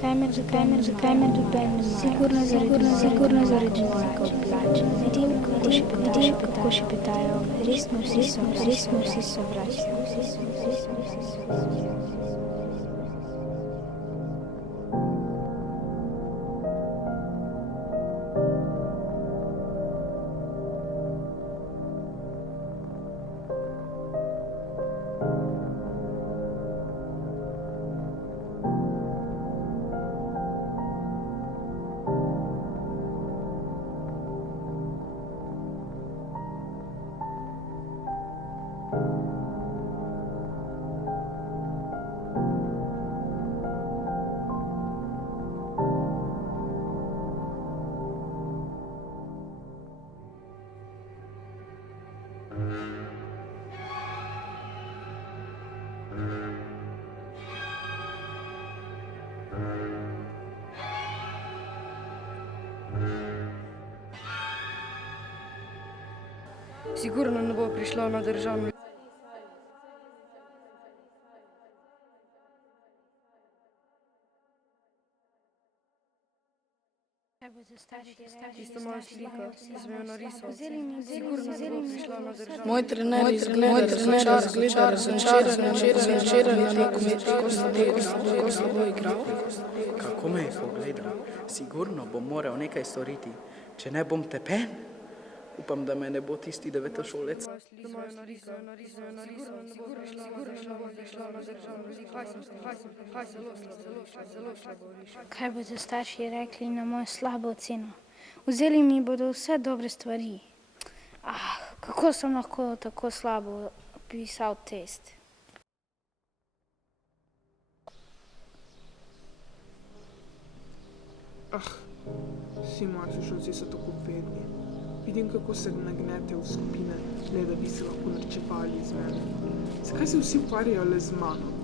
Zakaj me noben ne mara? Sigurno zaradi mojega oblača. Vidim, kako šepetajo. Res smo vsi sovražni. Sigurno ne bo prišla na državno. Tisto moja slika, ki sem jo narisal. Sigurno ne bo prišla na državno. Moj trener izgleda razočaran na nogometu, ko slabo igral. Kako me je pogledal? Sigurno bom moral nekaj storiti. Če ne bom tepen, upam, da me ne bo tisti devetošolec. Kaj bodo starši rekli na mojo slabo oceno? Vzeli mi bodo vse dobre stvari. Kako sem lahko tako slabo pisal test? Vsi moji sošolci so tako bedni. Vidim, kako se nagnete v skupine, le da bi se lahko norčevali iz mene. Zakaj se vsi ukvarjajo le z mano?